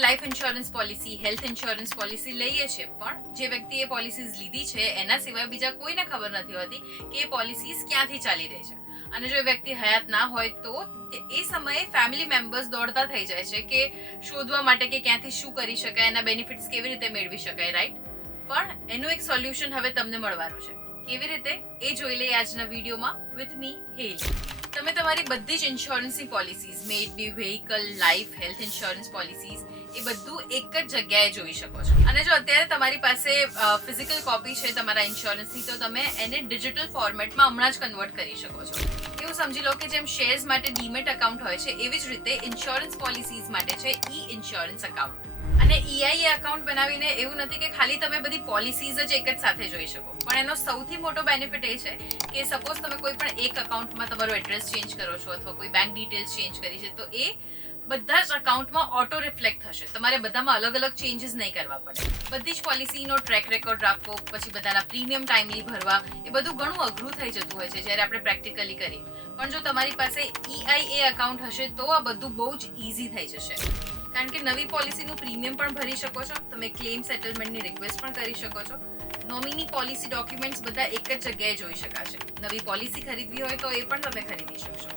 આપણે life insurance policy, health insurance policy લઈએ છીએ, પણ જે વ્યક્તિએ પોલિસીઝ લીધી છે એના સિવાય બીજા કોઈને ખબર નથી હોતી કે એ પોલિસીઝ ક્યાંથી ચાલી રહી છે. અને જો એ વ્યક્તિ હયાત ના હોય તો એ સમયે ફેમિલી મેમ્બર્સ દોડતા થઈ જાય છે કે શોધવા માટે કે ક્યાંથી શું કરી શકાય, એના બેનિફિટ્સ કેવી રીતે મેળવી શકાય, રાઈટ? પણ એનું એક સોલ્યુશન હવે તમને મળવાનું છે. કેવી રીતે એ જોઈ લઈએ આજના વિડીયોમાં વિથ મી હેલી. તમે તમારી બધી જ ઇન્સ્યોરન્સની policies, may it be vehicle, life, health insurance policies, એ બધું એક જ જગ્યાએ જોઈ શકો છો. અને જો અત્યારે તમારી પાસે ફિઝિકલ કોપી છે તમારા ઇન્સ્યોરન્સની, તો તમે એને ડિજિટલ ફોર્મેટમાં હમણાં જ કન્વર્ટ કરી શકો છો. એવું સમજી લો કે જેમ શેર્સ માટે ડીમેટ અકાઉન્ટ હોય છે, એવી જ રીતે ઇન્સ્યોરન્સ પોલિસીઝ માટે છે ઈ ઇન્સ્યોરન્સ અકાઉન્ટ. અને EIA અકાઉન્ટ બનાવીને એવું નથી કે ખાલી તમે બધી પોલિસીઝ જ એક જ સાથે જોઈ શકો, પણ એનો સૌથી મોટો બેનિફિટ એ છે કે સપોઝ તમે કોઈ પણ એક અકાઉન્ટમાં તમારો એડ્રેસ ચેન્જ કરો છો અથવા કોઈ બેંક ડિટેલ્સ ચેન્જ કરી છે, તો એ બધા જ અકાઉન્ટમાં ઓટો રિફ્લેક્ટ થશે. તમારે બધામાં અલગ અલગ ચેન્જીસ નહીં કરવા પડે. બધી જ પોલિસીનો ટ્રેક રેકોર્ડ રાખવો, પછી બધાના પ્રીમિયમ ટાઈમલી ભરવા, એ બધું ઘણું અઘરું થઈ જતું હોય છે જ્યારે આપણે પ્રેક્ટિકલી કરીએ. પણ જો તમારી પાસે EIA અકાઉન્ટ હશે તો આ બધું બહુ જ ઇઝી થઈ જશે. કારણ કે નવી પોલિસીનું પ્રીમિયમ પણ ભરી શકો છો, તમે ક્લેમ સેટલમેન્ટની રિક્વેસ્ટ પણ કરી શકો છો, નોમિની પોલિસી ડોક્યુમેન્ટ્સ બધા એક જ જગ્યાએ જોઈ શકાશે. નવી પોલિસી ખરીદવી હોય તો એ પણ તમે ખરીદી શકશો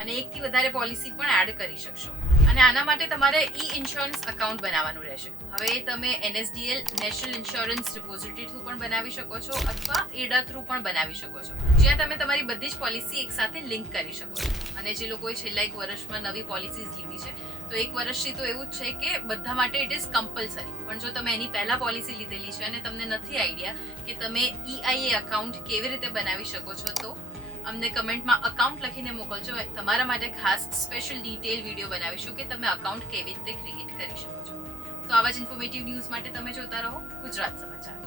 અને એકથી વધારે પોલિસી પણ એડ કરી શકશો. અને આના માટે તમારે ઈ ઇન્સ્યોરન્સ અકાઉન્ટ બનાવવાનું રહેશે. હવે તમે NSDL national insurance depository through પણ બનાવી શકો છો અથવા IRDA થ્રુ પણ બનાવી શકો છો, જ્યાં તમે તમારી બધી જ પોલિસી એક સાથે લિંક કરી શકો છો. અને જે લોકોએ છેલ્લા 1 વર્ષમાં નવી પોલિસીઝ લીધી છે, તો 1 વર્ષથી તો એવું જ છે કે બધા માટે ઇટ ઇઝ કમ્પલસરી. પણ જો તમે એની પહેલા પોલિસી લીધેલી છે અને તમને નથી આઈડિયા કે તમે EIA અકાઉન્ટ કેવી રીતે બનાવી શકો છો, તો અમને કમેન્ટમાં અકાઉન્ટ લખીને મોકલજો. તમારા માટે ખાસ સ્પેશિયલ ડિટેલ વિડીયો બનાવીશું કે તમે અકાઉન્ટ કેવી રીતે ક્રિએટ કરી શકો છો. તો આવા જ ઇન્ફોર્મેટિવ ન્યૂઝ માટે તમે જોતા રહો ગુજરાત સમાચાર.